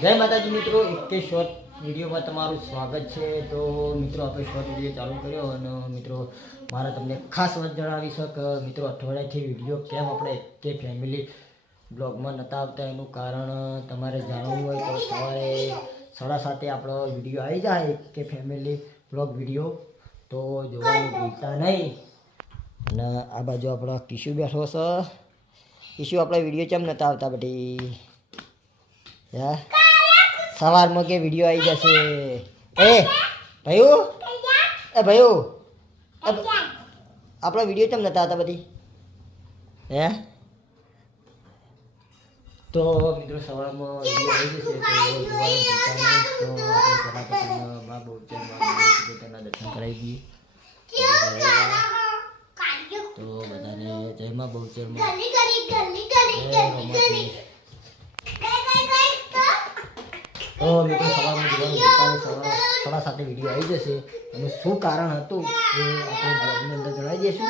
જય માતાજી મિત્રો, એક શોર્ટ વિડીયોમાં તમારું સ્વાગત છે. તો મિત્રો, આપણે શોર્ટ વીડિયો ચાલુ કર્યો અને મિત્રો, મારે તમને ખાસ વાત જણાવી શક મિત્રો, અઠવાડિયાથી વીડિયો કેમ આપણે કે ફેમિલી બ્લોગમાં નહોતા આવતા? એનું કારણ તમારે જાણવું હોય તો સવારે સાડા સાતે આપણો વીડિયો આવી જાય કે ફેમિલી બ્લોગ વીડિયો. તો જોવાનું ભૂલતા નહીં. અને આ બાજુ આપણો ટીશ્યુ બેઠો છે. ટીશ્યુ આપણા વીડિયો કેમ નતા આવતા બધી? હે? સવારમાં કે વીડિયો આવી જશે? એ, ભાઈઓ? એ, ભાઈઓ? આપણા વીડિયો કેમ નતા હતા બધી? હે? તો મિત્રો સવારમાં દર્શન કરાવી દઈએ. જય મા બહુચરમાં તો મિત્રો સવારમાં જોવાનું સવાર વીડિયો આવી જશે. અને શું કારણ હતું? એ આપણે બ્લોગની અંદર જણાવી દઈશું.